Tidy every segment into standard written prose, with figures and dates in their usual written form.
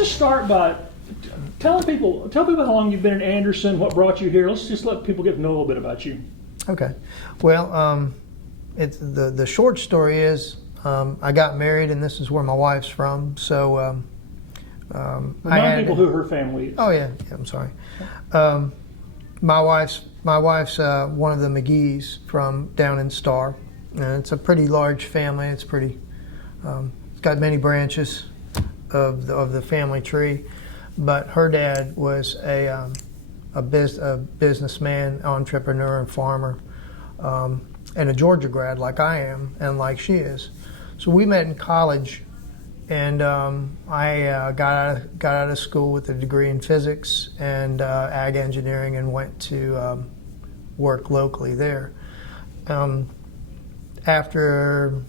just start by tell people how long you've been in Anderson, what brought you here. Let's just let people get to know a little bit about you. Okay. Well, it's the short story is I got married, and this is where my wife's from. So Remind people who her family is. Oh yeah, I'm sorry. My wife's one of the McGee's from down in Star, and it's a pretty large family. It's pretty. It's got many branches of the family tree, but her dad was a businessman, entrepreneur, and farmer, and a Georgia grad like I am and like she is. So we met in college, and I got out of school with a degree in physics and ag engineering, and went to work locally there. After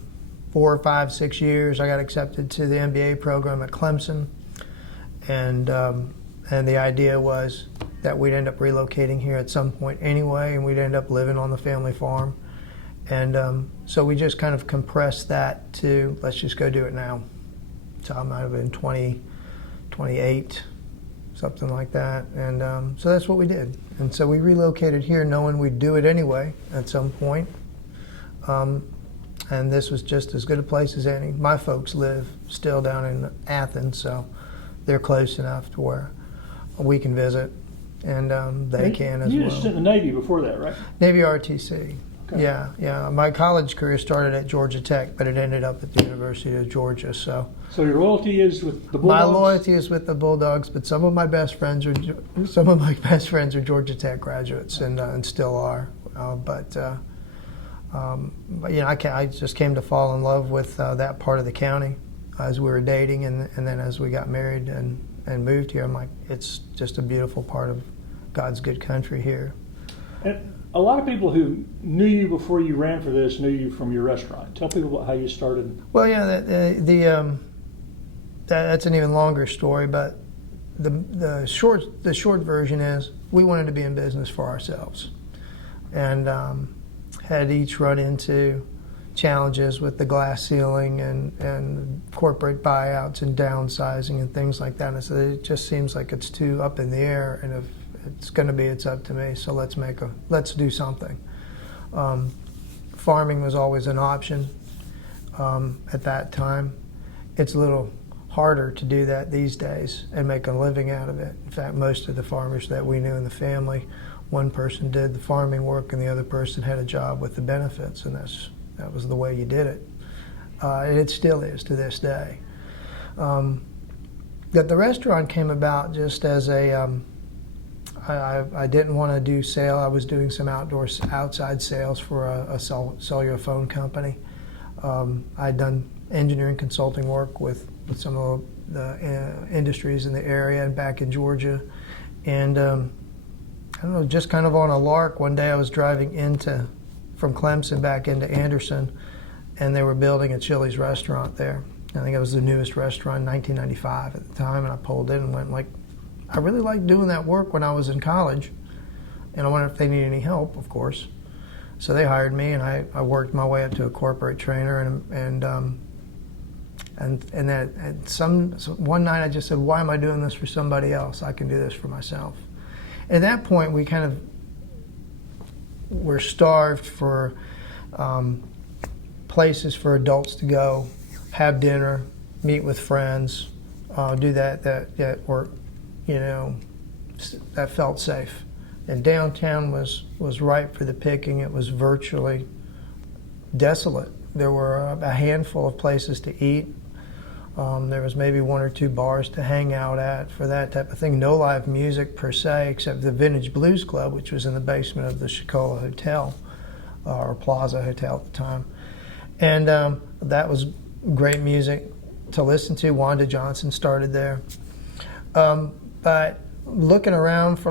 4 or 5, 6 years, I got accepted to the MBA program at Clemson, and the idea was that we'd end up relocating here at some point anyway, and we'd end up living on the family farm. And so we just kind of compressed that to, let's just go do it now. So I might have been 28, something like that. And so that's what we did. And so we relocated here knowing we'd do it anyway at some point. And this was just as good a place as any. My folks live still down in Athens, so they're close enough to where we can visit, and they can as well. You just in the Navy before that, right? Navy RTC. Okay. Yeah. My college career started at Georgia Tech, but it ended up at the University of Georgia. So your loyalty is with the Bulldogs? My loyalty is with the Bulldogs, but some of my best friends are Georgia Tech graduates, and still are. But I just came to fall in love with that part of the county as we were dating, and then as we got married and moved here. I'm like, it's just a beautiful part of God's good country here. And a lot of people who knew you before you ran for this knew you from your restaurant. Tell people about how you started. Well, yeah, that's an even longer story, but the short version is we wanted to be in business for ourselves, and had each run into challenges with the glass ceiling and corporate buyouts and downsizing and things like that. And so it just seems like it's too up in the air, and if it's going to be, it's up to me. So let's do something. Farming was always an option at that time. It's a little harder to do that these days and make a living out of it. In fact, most of the farmers that we knew in the family, one person did the farming work and the other person had a job with the benefits, and that was the way you did it. And it still is to this day. That the restaurant came about just as I didn't want to do sale. I was doing some outside sales for a cellular phone company. I'd done engineering consulting work with some of the industries in the area and back in Georgia. And I don't know, just kind of on a lark, one day I was driving from Clemson back into Anderson, and they were building a Chili's restaurant there. I think it was the newest restaurant in 1995 at the time, and I pulled in and went like, I really liked doing that work when I was in college, and I wondered if they needed any help, of course. So they hired me, and I worked my way up to a corporate trainer, and one night I just said, why am I doing this for somebody else? I can do this for myself. At that point, we kind of were starved for places for adults to go, have dinner, meet with friends, do that work, that felt safe. And downtown was ripe for the picking. It was virtually desolate. There were a handful of places to eat. There was maybe 1 or 2 bars to hang out at for that type of thing. No live music per se, except the Vintage Blues Club, which was in the basement of the Chicola Hotel, or Plaza Hotel at the time. And that was great music to listen to. Wanda Johnson started there. But looking around for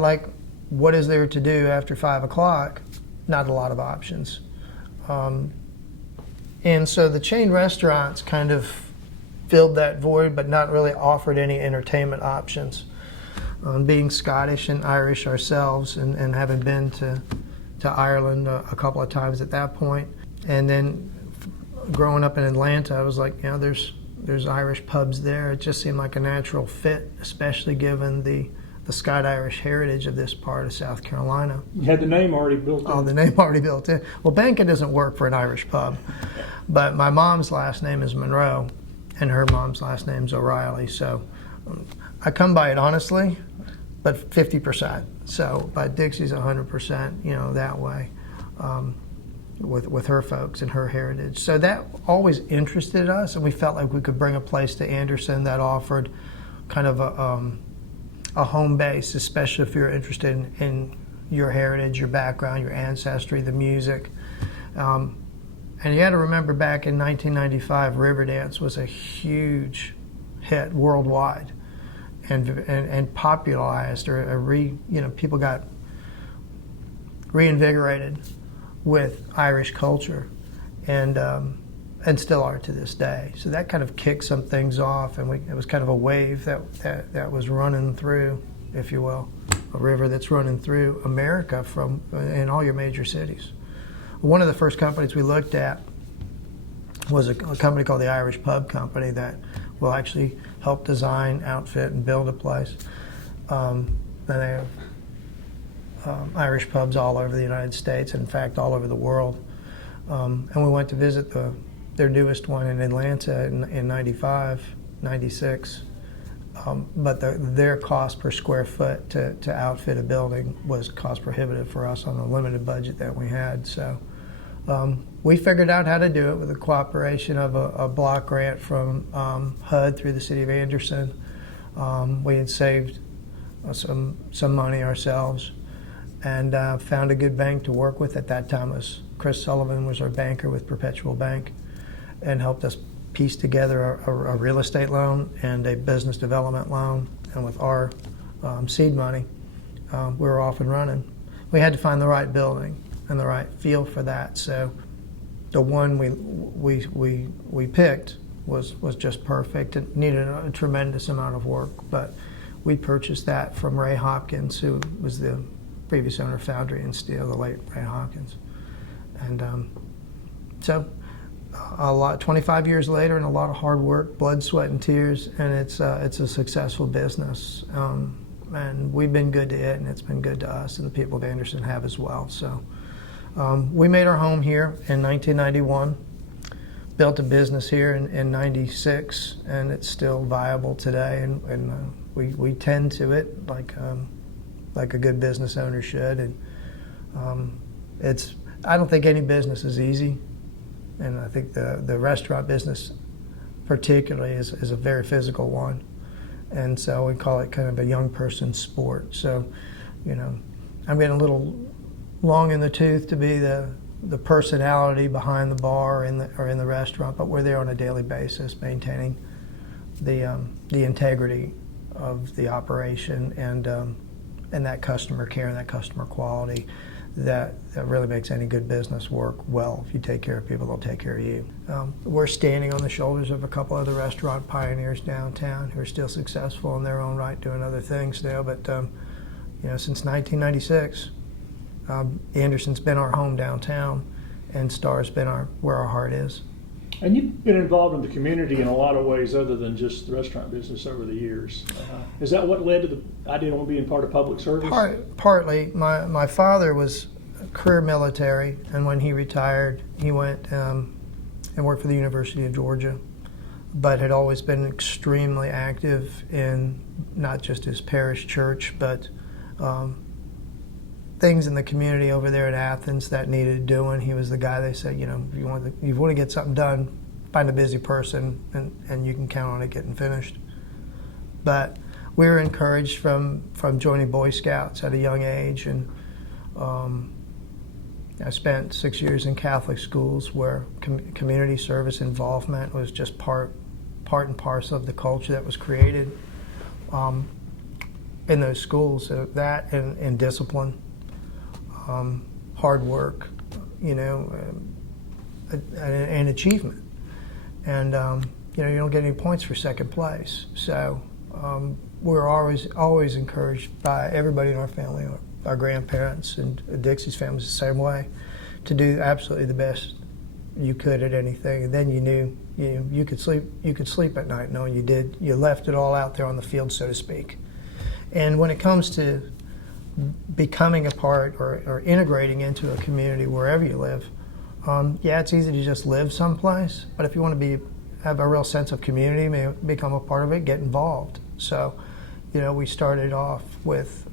what is there to do after 5 o'clock, not a lot of options. And so the chain restaurants kind of filled that void, but not really offered any entertainment options. Being Scottish and Irish ourselves, and having been to Ireland a couple of times at that point, and then growing up in Atlanta, I was like, there's there's Irish pubs there. It just seemed like a natural fit, especially given the Scotch-Irish heritage of this part of South Carolina. You had the name already built in. Oh, the name already built in. Well, Benca doesn't work for an Irish pub, but my mom's last name is Monroe, and her mom's last name's O'Reilly. So I come by it honestly, but 50%. So, but Dixie's 100%, you know, that way, with her folks and her heritage. So that always interested us, and we felt like we could bring a place to Anderson that offered kind of a home base, especially if you're interested in your heritage, your background, your ancestry, the music. And you got to remember, back in 1995, Riverdance was a huge hit worldwide, and popularized, people got reinvigorated with Irish culture, and still are to this day. So that kind of kicked some things off, and it was kind of a wave that was running through, if you will, a river that's running through America in all your major cities. One of the first companies we looked at was a company called the Irish Pub Company that will actually help design, outfit, and build a place. And they have Irish pubs all over the United States, in fact, all over the world. And we went to visit their newest one in Atlanta in 95, 96. But their cost per square foot to outfit a building was cost prohibitive for us on the limited budget that we had. So we figured out how to do it with the cooperation of a block grant from HUD through the city of Anderson. We had saved some money ourselves, and found a good bank to work with. At that time, Chris Sullivan was our banker with Perpetual Bank, and helped us piece together a real estate loan and a business development loan. And with our seed money, we were off and running. We had to find the right building and the right feel for that. So the one we picked was just perfect. It needed a tremendous amount of work, but we purchased that from Ray Hopkins, who was the previous owner of Foundry and Steel, the late Ray Hopkins. And so 25 years later, and a lot of hard work, blood, sweat, and tears, and it's a successful business. And we've been good to it, and it's been good to us, and the people of Anderson have as well. So we made our home here in 1991, built a business here in 96, and it's still viable today, and we tend to it like a good business owner should. And I don't think any business is easy, and I think the restaurant business particularly is a very physical one, and so we call it kind of a young person's sport. So, you know, I'm getting a little long in the tooth to be the personality behind the bar or in the restaurant, but we're there on a daily basis, maintaining the integrity of the operation and that customer care and that customer quality that really makes any good business work well. If you take care of people, they'll take care of you. We're standing on the shoulders of a couple other restaurant pioneers downtown who are still successful in their own right, doing other things now. But since 1996, Anderson's been our home downtown, and Star's been where our heart is. And you've been involved in the community in a lot of ways other than just the restaurant business over the years. Is that what led to the idea of being part of public service? Partly. My father was career military, and when he retired, he went and worked for the University of Georgia, but had always been extremely active in not just his parish church, but things in the community over there in Athens that needed doing. He was the guy they said, if you want to get something done, find a busy person, and you can count on it getting finished. But we were encouraged from joining Boy Scouts at a young age, and I spent 6 years in Catholic schools where community service involvement was just part and parcel of the culture that was created in those schools. So that and discipline. Hard work, and achievement, and you don't get any points for second place. So we're always encouraged by everybody in our family, our grandparents, and Dixie's family is the same way, to do absolutely the best you could at anything, and then you knew you could sleep at night knowing you left it all out there on the field, so to speak. And when it comes to becoming a part or integrating into a community wherever you live, it's easy to just live someplace, but if you want to have a real sense of community, maybe become a part of it, get involved. So, we started off with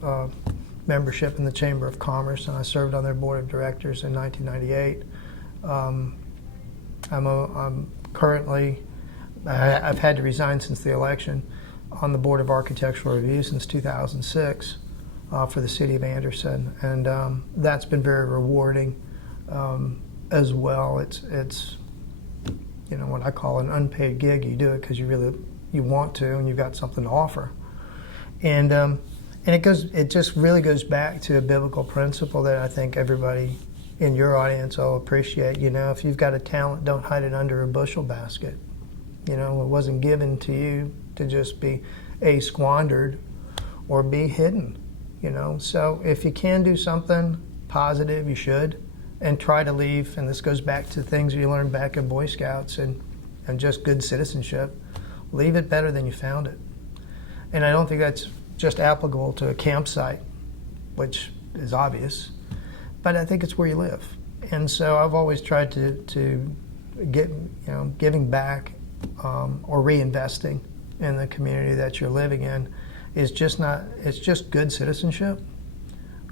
membership in the Chamber of Commerce, and I served on their board of directors in 1998. I'm currently, I've had to resign since the election, on the Board of Architectural Review since 2006 for the city of Anderson, and that's been very rewarding as well. It's what I call an unpaid gig. You do it because you want to, and you've got something to offer, and it just really goes back to a biblical principle that I think everybody in your audience will appreciate. If you've got a talent, don't hide it under a bushel basket. It wasn't given to you to just be squandered or be hidden. So if you can do something positive, you should, and try to leave. And this goes back to things you learned back in Boy Scouts and just good citizenship. Leave it better than you found it. And I don't think that's just applicable to a campsite, which is obvious, but I think it's where you live. And so I've always tried to get, giving back or reinvesting in the community that you're living in it's just good citizenship.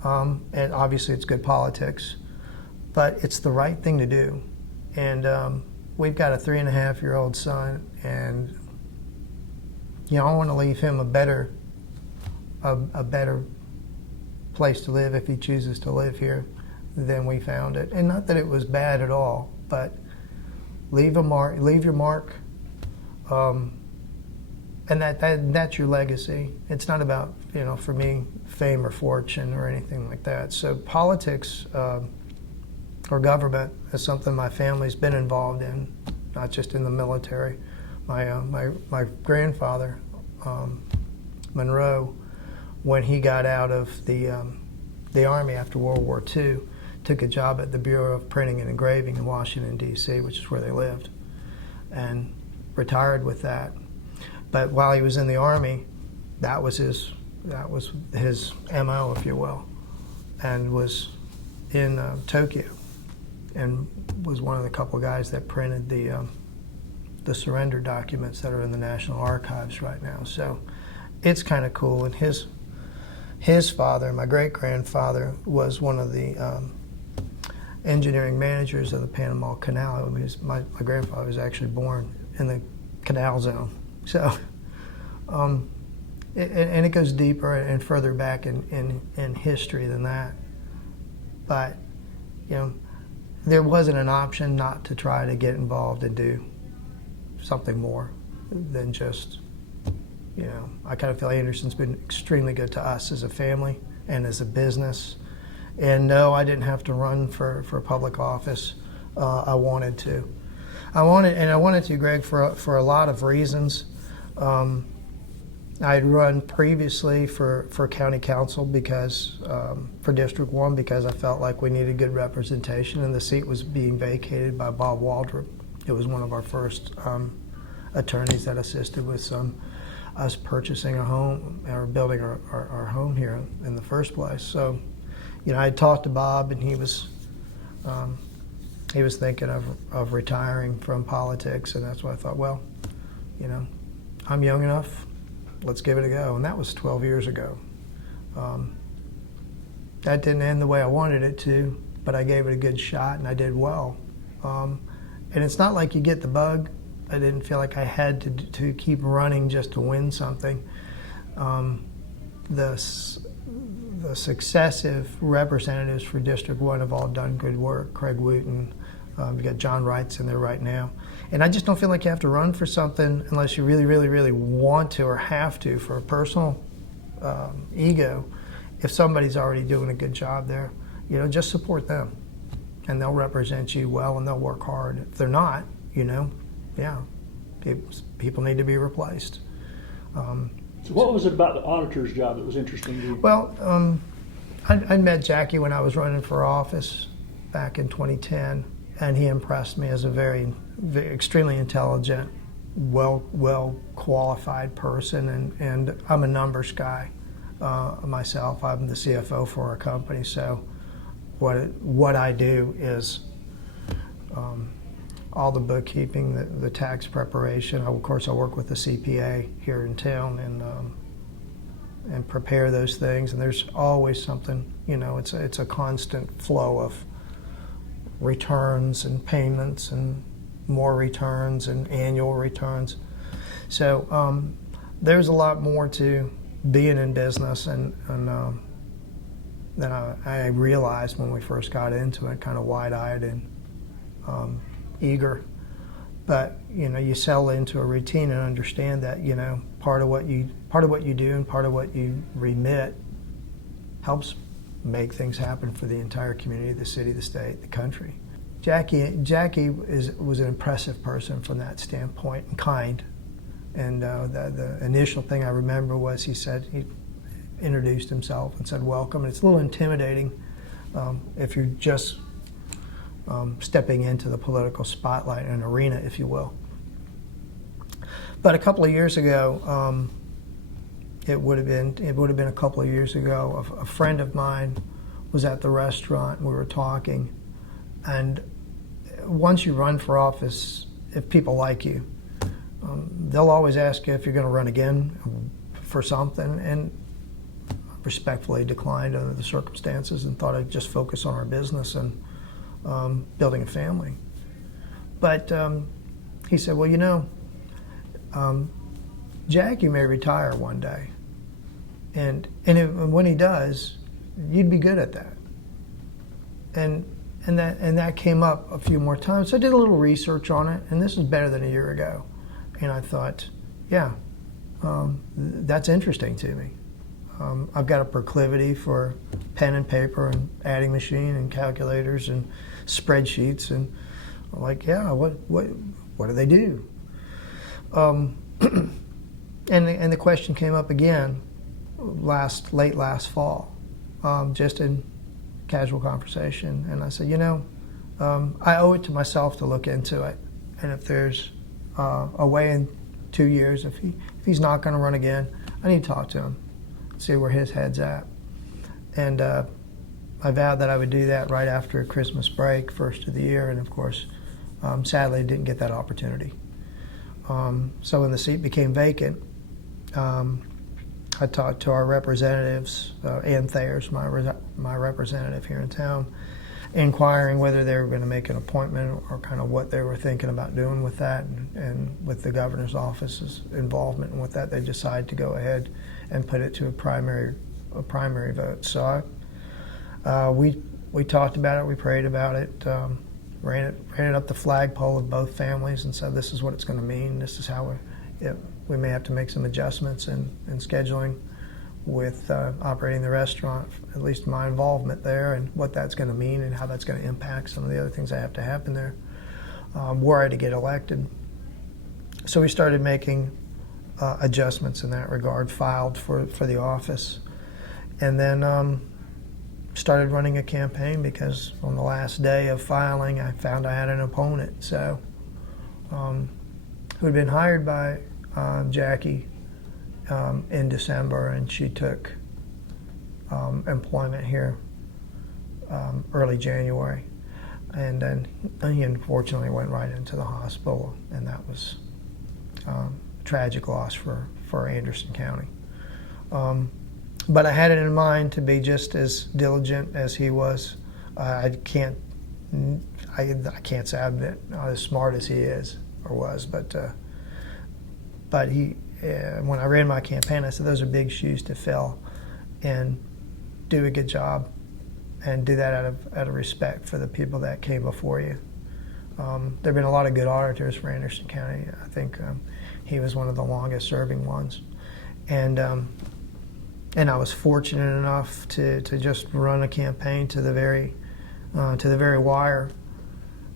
And obviously it's good politics, but it's the right thing to do. And we've got a 3.5-year-old son, and I want to leave him a better place to live if he chooses to live here than we found it. And not that it was bad at all, but leave your mark, and that's your legacy. It's not about, for me, fame or fortune or anything like that. So politics or government is something my family's been involved in, not just in the military. My grandfather, Monroe, when he got out of the Army after World War II, took a job at the Bureau of Printing and Engraving in Washington, D.C., which is where they lived, and retired with that. But while he was in the Army, that was his MO, if you will, and was in Tokyo, and was one of the couple guys that printed the surrender documents that are in the National Archives right now. So it's kind of cool. And his father, my great-grandfather, was one of the engineering managers of the Panama Canal. My grandfather was actually born in the canal zone. So, and it goes deeper and further back in history than that. But, there wasn't an option not to try to get involved and do something more than just, I kind of feel Anderson's been extremely good to us as a family and as a business. And no, I didn't have to run for public office. I wanted to. I wanted to, Greg, for a lot of reasons. I'd run previously for county council because for District 1 because I felt like we needed good representation, and the seat was being vacated by Bob Waldrop. It was one of our first attorneys that assisted with us purchasing a home or building our home here in the first place. So, I talked to Bob, and he was thinking of retiring from politics, and that's why I thought, well, I'm young enough, let's give it a go. And that was 12 years ago. That didn't end the way I wanted it to, but I gave it a good shot, and I did well. And it's not like you get the bug. I didn't feel like I had to keep running just to win something. The successive representatives for District 1 have all done good work. Craig Wooten, you've got John Wright's in there right now. And I just don't feel like you have to run for something unless you really, really, really want to or have to for a personal ego. If somebody's already doing a good job there, just support them. And they'll represent you well, and they'll work hard. If they're not, people need to be replaced. So what was it about the auditor's job that was interesting to you? Well, I met Jackie when I was running for office back in 2010, and he impressed me as a very extremely intelligent, well qualified person, and I'm a numbers guy myself. I'm the CFO for our company, so what I do is all the bookkeeping, the tax preparation. Of course, I work with the CPA here in town and prepare those things. And there's always something, it's a constant flow of returns and payments and more returns and annual returns. So there's a lot more to being in business and than I realized when we first got into it, kind of wide-eyed and eager. But you settle into a routine and understand that part of what you do and part of what you remit helps make things happen for the entire community, the city, the state, the country. Jackie was an impressive person from that standpoint, and kind. And the initial thing I remember was he introduced himself and said welcome. And it's a little intimidating if you're just stepping into the political spotlight and arena, if you will. But a couple of years ago, it would have been a couple of years ago, a friend of mine was at the restaurant and we were talking. And once you run for office, if people like you, they'll always ask you if you're going to run again for something, and respectfully declined under the circumstances and thought I'd just focus on our business and building a family. But he said, well, Jackie may retire one day, and when he does, you'd be good at that. And that came up a few more times. So I did a little research on it, and this is better than a year ago. And I thought, yeah, that's interesting to me. I've got a proclivity for pen and paper and adding machine and calculators and spreadsheets, and I'm like, yeah, what do they do? And the question came up again late last fall, just in casual conversation, and I said, I owe it to myself to look into it, and if there's a way in 2 years, if he's not going to run again, I need to talk to him, see where his head's at. And I vowed that I would do that right after Christmas break, first of the year, and of course, sadly, didn't get that opportunity. So when the seat became vacant, I talked to our representatives, Ann Thayer's my representative here in town, inquiring whether they were going to make an appointment or kind of what they were thinking about doing with that, and with the governor's office's involvement and with that, they decided to go ahead and put it to a primary vote. So we talked about it, we prayed about it, ran it up the flagpole of both families and said, this is what it's going to mean, this is how we may have to make some adjustments in scheduling with operating the restaurant, at least my involvement there, and what that's going to mean and how that's going to impact some of the other things that have to happen there were I to get elected. So we started making adjustments in that regard, filed for the office, and then started running a campaign because on the last day of filing, I found I had an opponent. So who had been hired by Jackie in December, and she took employment here early January, and then he unfortunately went right into the hospital, and that was a tragic loss for Anderson County. But I had it in mind to be just as diligent as he was. I can't say I'm not as smart as he is or was, but he. When I ran my campaign, I said those are big shoes to fill, and do a good job, and do that out of respect for the people that came before you. There have been a lot of good auditors for Anderson County. I think he was one of the longest serving ones, and I was fortunate enough to just run a campaign to the very wire,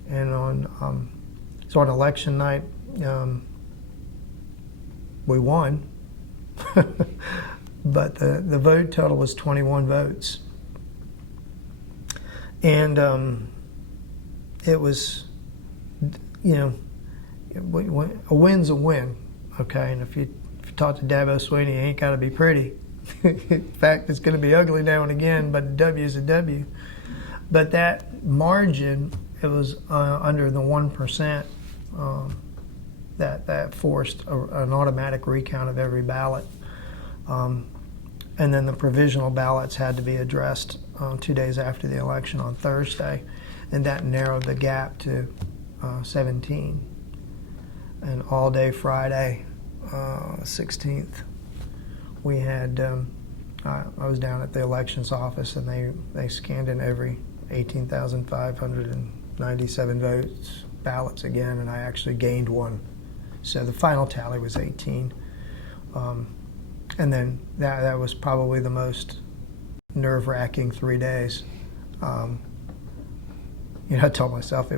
and on election night. We won, but the vote total was 21 votes. And it was, you know, a win's a win, okay? And if you talk to Dabo Sweeney, it ain't got to be pretty. In fact, it's going to be ugly now and again, but a W is a W. But that margin, it was under the 1%, that forced an automatic recount of every ballot. And then the provisional ballots had to be addressed 2 days after the election on Thursday, and that narrowed the gap to 17. And all day Friday, 16th, we had, I was down at the elections office, and they scanned in every 18,597 votes, ballots again, and I actually gained one. So the final tally was 18. And then that was probably the most nerve-wracking 3 days. I told myself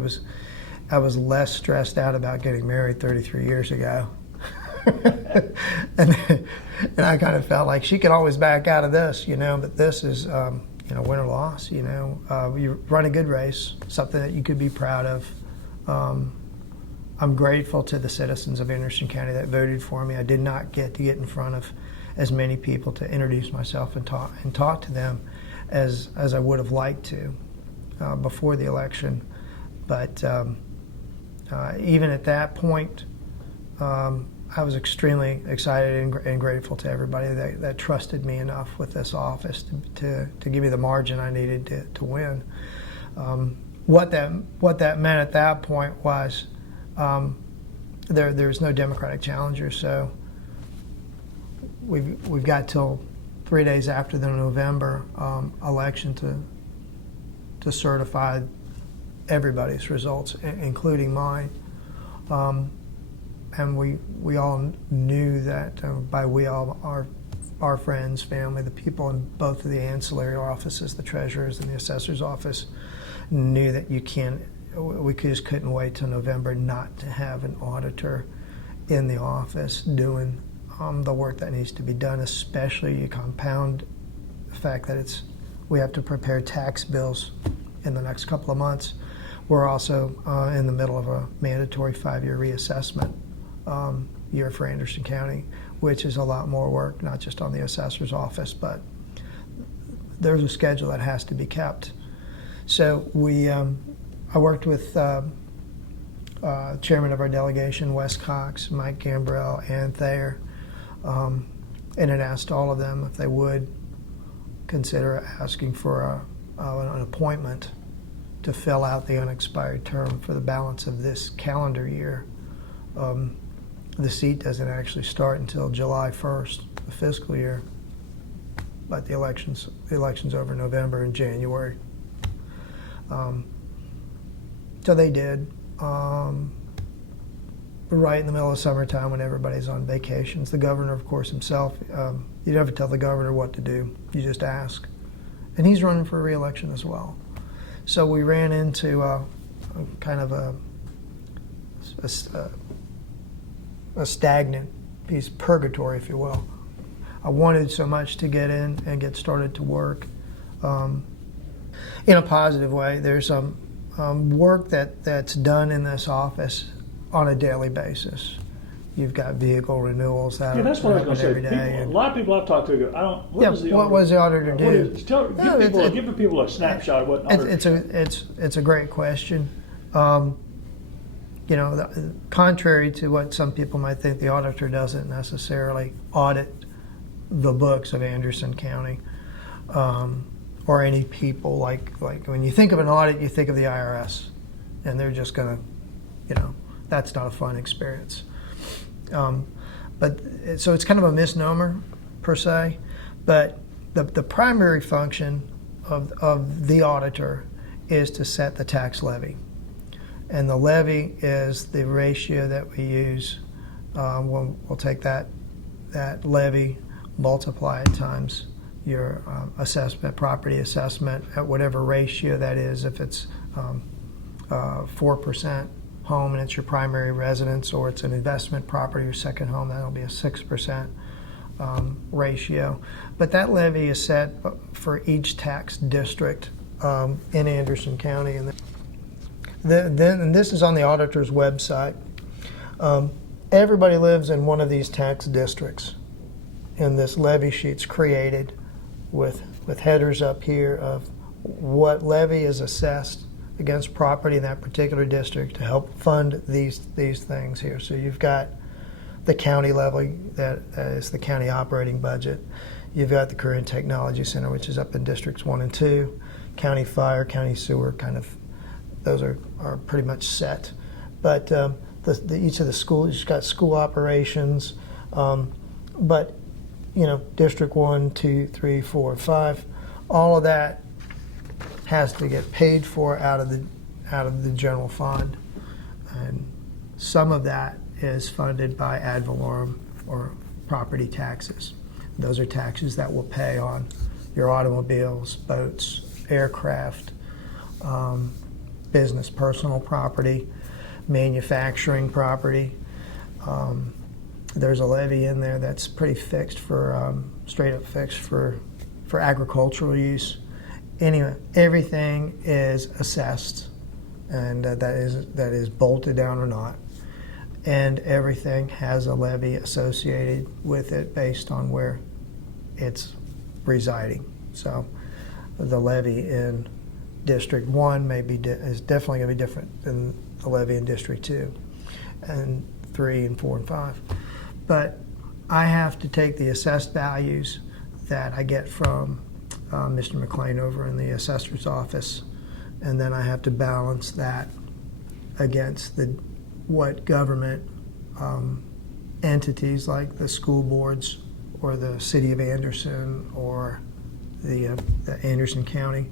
I was less stressed out about getting married 33 years ago. and I kind of felt like she could always back out of this, but this is, win or loss, you run a good race, something that you could be proud of. I'm grateful to the citizens of Anderson County that voted for me. I did not get to get in front of as many people to introduce myself and talk to them as I would have liked to before the election. But even at that point, I was extremely excited and grateful to everybody that trusted me enough with this office to give me the margin I needed to win. What that meant at that point was there's no Democratic challenger, so we've got till 3 days after the November election to certify everybody's results, including mine. And we all knew that, by we all, our friends, family, the people in both of the ancillary offices, the treasurer's and the assessor's office, knew that we just couldn't wait till November not to have an auditor in the office doing the work that needs to be done, especially you compound the fact that we have to prepare tax bills in the next couple of months. We're also in the middle of a mandatory 5-year reassessment year for Anderson County, which is a lot more work, not just on the assessor's office, but there's a schedule that has to be kept. So I worked with chairman of our delegation, Wes Cox, Mike Gambrell, and Thayer, and had asked all of them if they would consider asking for an appointment to fill out the unexpired term for the balance of this calendar year. The seat doesn't actually start until July 1st, the fiscal year, but the election's over November and January. So they did, right in the middle of summertime when everybody's on vacations. The governor, of course, himself, you never tell the governor what to do, you just ask. And he's running for re-election as well. So we ran into kind of a stagnant piece, purgatory, if you will. I wanted so much to get in and get started to work in a positive way. There's some work that's done in this office on a daily basis. You've got vehicle renewals that that's what I was going every to say. day. A lot of people I've talked to go, what does the auditor do? Give people a snapshot of what an auditor it's a great question. Contrary to what some people might think, the auditor doesn't necessarily audit the books of Anderson County or any people. Like when you think of an audit, you think of the IRS, and they're just going to, that's not a fun experience. So it's kind of a misnomer per se, but the primary function of the auditor is to set the tax levy. And the levy is the ratio that we use. We'll take that levy, multiply it times your assessment, property assessment, at whatever ratio that is. If it's 4% home and it's your primary residence, or it's an investment property, your second home, that'll be a 6% ratio. But that levy is set for each tax district in Anderson County. And and this is on the auditor's website. Everybody lives in one of these tax districts, and this levy sheet's created with headers up here of what levy is assessed against property in that particular district to help fund these things here. So you've got the county levy, that is the county operating budget. You've got the Career and Technology Center, which is up in districts 1 and 2. County fire, county sewer, kind of, those are pretty much set. But each of the schools, you've got school operations, but District 1, 2, 3, 4, 5, all of that has to get paid for out of the general fund, and some of that is funded by ad valorem or property taxes. Those are taxes that will pay on your automobiles, boats, aircraft, business, personal property, manufacturing property. There's a levy in there that's pretty fixed for straight up fixed for agricultural use. Anyway, everything is assessed, and that is bolted down or not, and everything has a levy associated with it based on where it's residing. So the levy in District 1 is definitely going to be different than the levy in District 2 and 3 and 4 and 5. But I have to take the assessed values that I get from Mr. McLean over in the assessor's office, and then I have to balance that against what government entities like the school boards or the city of Anderson or the Anderson County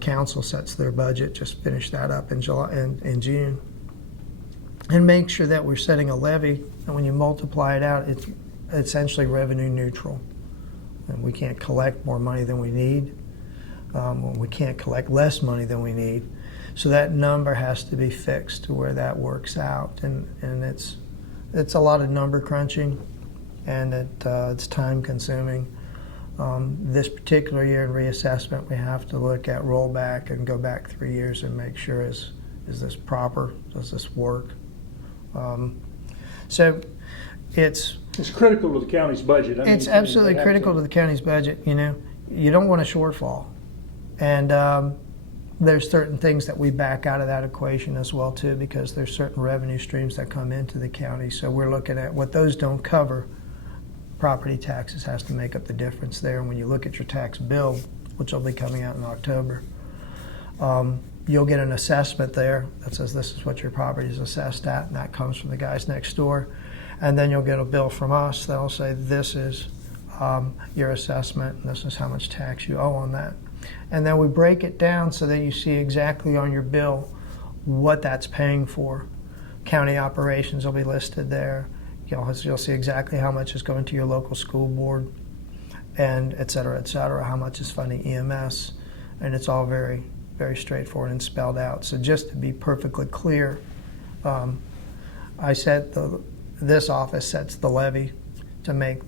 Council sets their budget. Just finished that up in June, and make sure that we're setting a levy, and when you multiply it out, it's essentially revenue neutral. And we can't collect more money than we need. We can't collect less money than we need. So that number has to be fixed to where that works out, and it's a lot of number crunching, and it's time consuming. This particular year in reassessment, we have to look at rollback and go back 3 years and make sure is this proper? Does this work? So it's critical to the county's budget. It's absolutely critical to the county's budget. You don't want a shortfall, and there's certain things that we back out of that equation as well too, because there's certain revenue streams that come into the county. So we're looking at what those don't cover. Property taxes has to make up the difference there. And when you look at your tax bill, which will be coming out in October, you'll get an assessment there that says this is what your property is assessed at, and that comes from the guys next door. And then you'll get a bill from us that'll say this is your assessment, and this is how much tax you owe on that. And then we break it down so that you see exactly on your bill what that's paying for. County operations will be listed there. You'll see exactly how much is going to your local school board, and et cetera, how much is funding EMS, and it's all very, very straightforward and spelled out. So just to be perfectly clear, this office sets the levy to make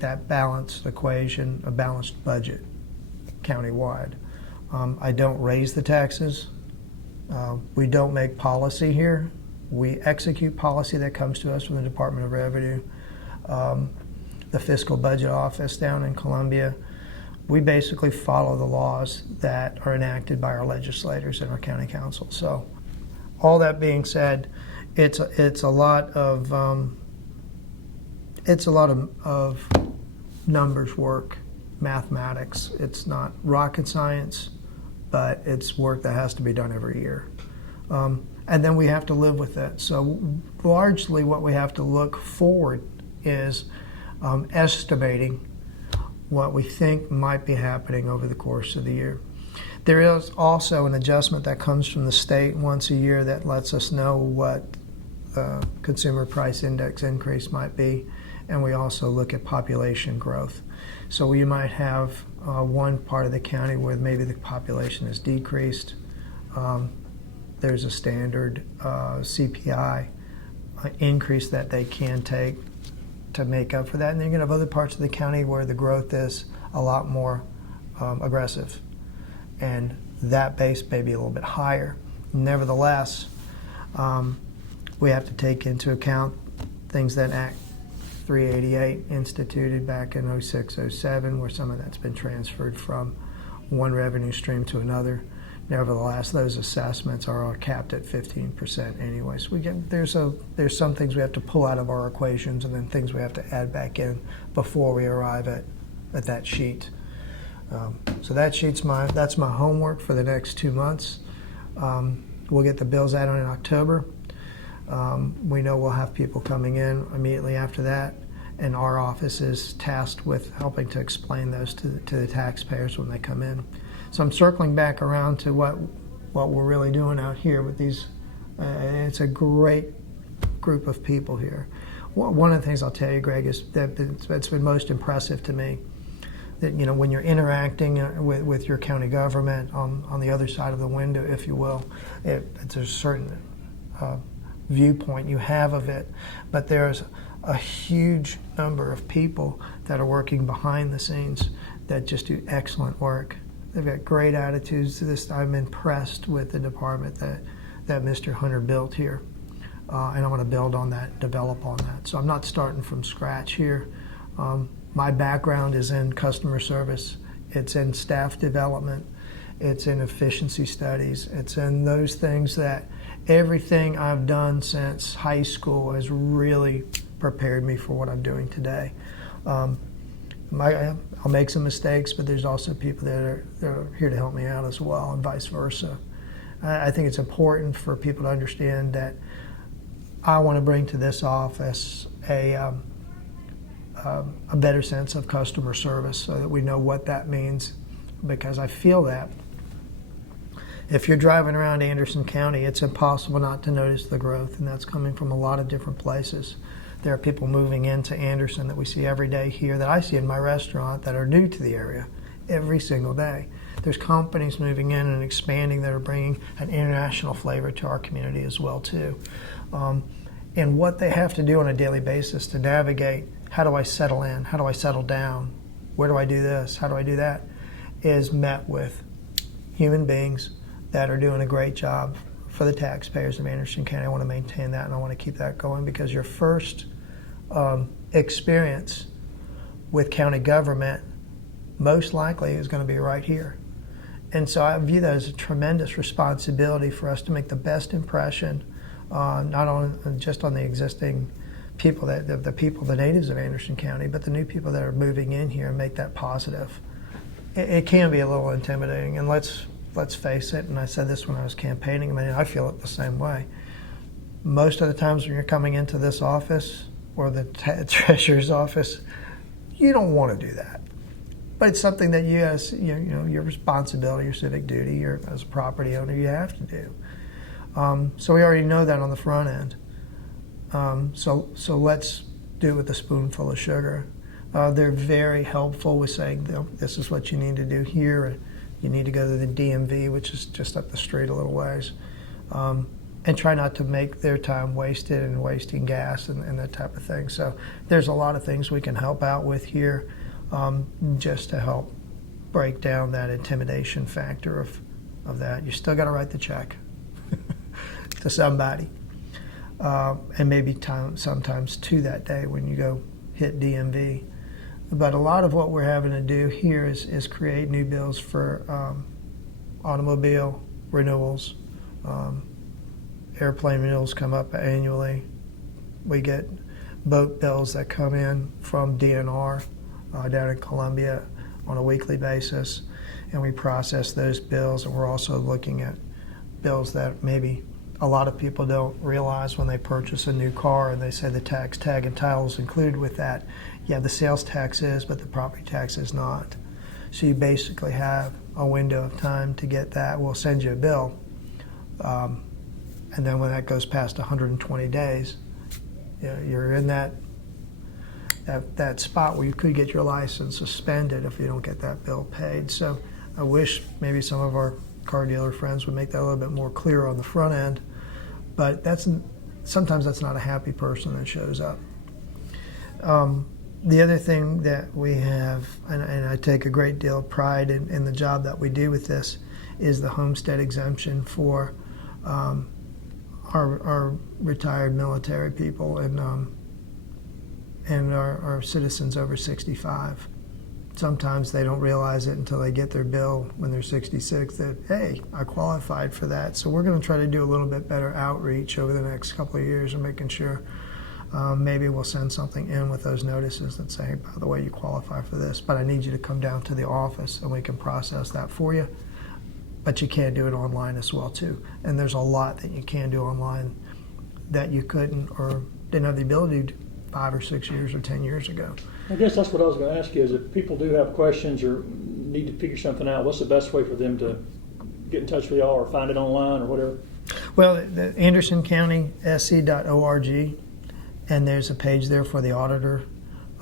that balanced equation a balanced budget countywide. I don't raise the taxes. We don't make policy here. We execute policy that comes to us from the Department of Revenue, the Fiscal Budget Office down in Columbia. We basically follow the laws that are enacted by our legislators and our county council. So, all that being said, it's a lot of numbers work, mathematics. It's not rocket science, but it's work that has to be done every year. And then we have to live with it. So largely what we have to look forward is estimating what we think might be happening over the course of the year. There is also an adjustment that comes from the state once a year that lets us know what the consumer price index increase might be, and we also look at population growth. So you might have one part of the county where maybe the population has decreased. There's a standard CPI increase that they can take to make up for that. And then you're going to have other parts of the county where the growth is a lot more aggressive. And that base may be a little bit higher. Nevertheless, we have to take into account things that Act 388 instituted back in 06, 07, where some of that's been transferred from one revenue stream to another. Nevertheless, those assessments are capped at 15% anyway. So there's some things we have to pull out of our equations, and then things we have to add back in before we arrive at that sheet. So that's my homework for the next 2 months. We'll get the bills out in October. We know we'll have people coming in immediately after that, and our office is tasked with helping to explain those to the taxpayers when they come in. So I'm circling back around to what we're really doing out here with these. It's a great group of people here. One of the things I'll tell you, Greg, is that's been most impressive to me. That when you're interacting with your county government on the other side of the window, if you will, it's a certain viewpoint you have of it, but there's a huge number of people that are working behind the scenes that just do excellent work. They've got great attitudes to this. I'm impressed with the department that Mr. Hunter built here, and I want to build on that, develop on that. So I'm not starting from scratch here. My background is in customer service. It's in staff development. It's in efficiency studies. It's in those things that everything I've done since high school has really prepared me for what I'm doing today. I'll make some mistakes, but there's also people that are here to help me out as well, and vice versa. I think it's important for people to understand that I want to bring to this office a better sense of customer service, so that we know what that means, because I feel that if you're driving around Anderson County, it's impossible not to notice the growth, and that's coming from a lot of different places. There are people moving into Anderson that we see every day here, that I see in my restaurant, that are new to the area every single day. There's companies moving in and expanding that are bringing an international flavor to our community as well too. And what they have to do on a daily basis to navigate, how do I settle in? How do I settle down? Where do I do this? How do I do that? Is met with human beings that are doing a great job for the taxpayers of Anderson County. I want to maintain that, and I want to keep that going, because your first experience with county government most likely is going to be right here. And so I view that as a tremendous responsibility for us to make the best impression, not on just on the existing people, the natives of Anderson County, but the new people that are moving in here, and make that positive. It can be a little intimidating, and let's face it, and I said this when I was campaigning, I feel it the same way. Most of the times when you're coming into this office or the treasurer's office, you don't want to do that. But it's something that you, as your responsibility, your civic duty, as a property owner, you have to do. So we already know that on the front end. So let's do it with a spoonful of sugar. They're very helpful with saying, this is what you need to do here. You need to go to the DMV, which is just up the street a little ways, and try not to make their time wasted and wasting gas and that type of thing. So there's a lot of things we can help out with here, just to help break down that intimidation factor of that. You still got to write the check to somebody, and maybe sometimes to that day when you go hit DMV. But a lot of what we're having to do here is create new bills for automobile renewals. Airplane renewals come up annually. We get boat bills that come in from DNR down in Columbia on a weekly basis, and we process those bills. And we're also looking at bills that maybe a lot of people don't realize when they purchase a new car, and they say the tax tag and title is included with that. Yeah, the sales tax is, but the property tax is not. So you basically have a window of time to get that. We'll send you a bill, and then when that goes past 120 days, you're in that spot where you could get your license suspended if you don't get that bill paid. So I wish maybe some of our car dealer friends would make that a little bit more clear on the front end, but sometimes that's not a happy person that shows up. The other thing that we have, and I take a great deal of pride in the job that we do with this, is the homestead exemption for our retired military people and our citizens over 65. Sometimes they don't realize it until they get their bill when they're 66 that, hey, I qualified for that. So we're going to try to do a little bit better outreach over the next couple of years and making sure maybe we'll send something in with those notices that say, hey, by the way, you qualify for this, but I need you to come down to the office and we can process that for you. But you can do it online as well too. And there's a lot that you can do online that you couldn't or didn't have the ability to 5 or 6 years or 10 years ago. I guess that's what I was going to ask you is if people do have questions or need to figure something out, what's the best way for them to get in touch with y'all or find it online or whatever? Well, the AndersonCountySC.org, and there's a page there for the auditor.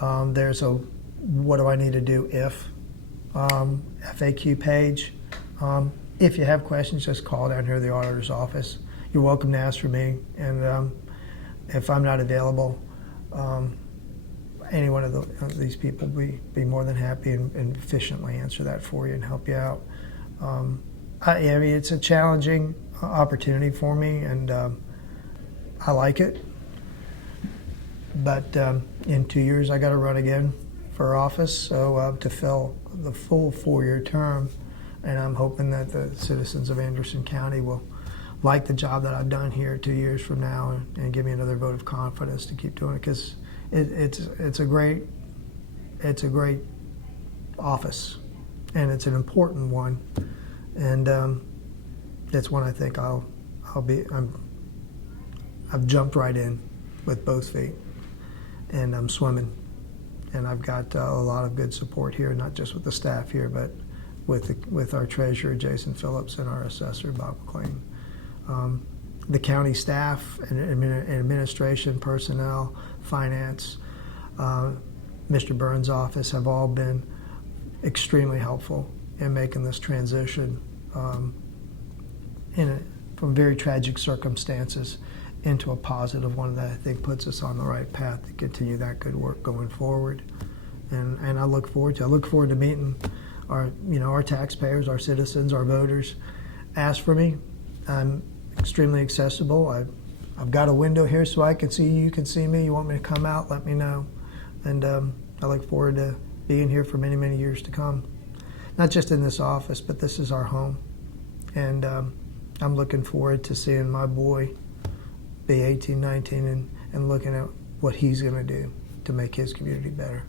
There's a what do I need to do if FAQ page. If you have questions, just call down here to the auditor's office. You're welcome to ask for me, and if I'm not available, any one of these people be more than happy and efficiently answer that for you and help you out. I mean, it's a challenging opportunity for me, and I like it. But in 2 years, I got to run again for office, so to fill the full 4-year term. And I'm hoping that the citizens of Anderson County will like the job that I've done here 2 years from now and give me another vote of confidence to keep doing it, because it's a great office, and it's an important one, and it's one I think I've jumped right in with both feet, and I'm swimming, and I've got a lot of good support here, not just with the staff here, but with our treasurer Jason Phillips and our assessor Bob McLean. The county staff and administration, personnel, finance, Mr. Burns' office have all been extremely helpful in making this transition from very tragic circumstances into a positive one that I think puts us on the right path to continue that good work going forward. And I look forward to meeting our taxpayers, our citizens, our voters. Ask for me. I'm extremely accessible. I've got a window here so I can see you, can see me. You want me to come out, let me know. And I look forward to being here for many, many years to come. Not just in this office, but this is our home. And I'm looking forward to seeing my boy be 18, 19, and looking at what he's going to do to make his community better.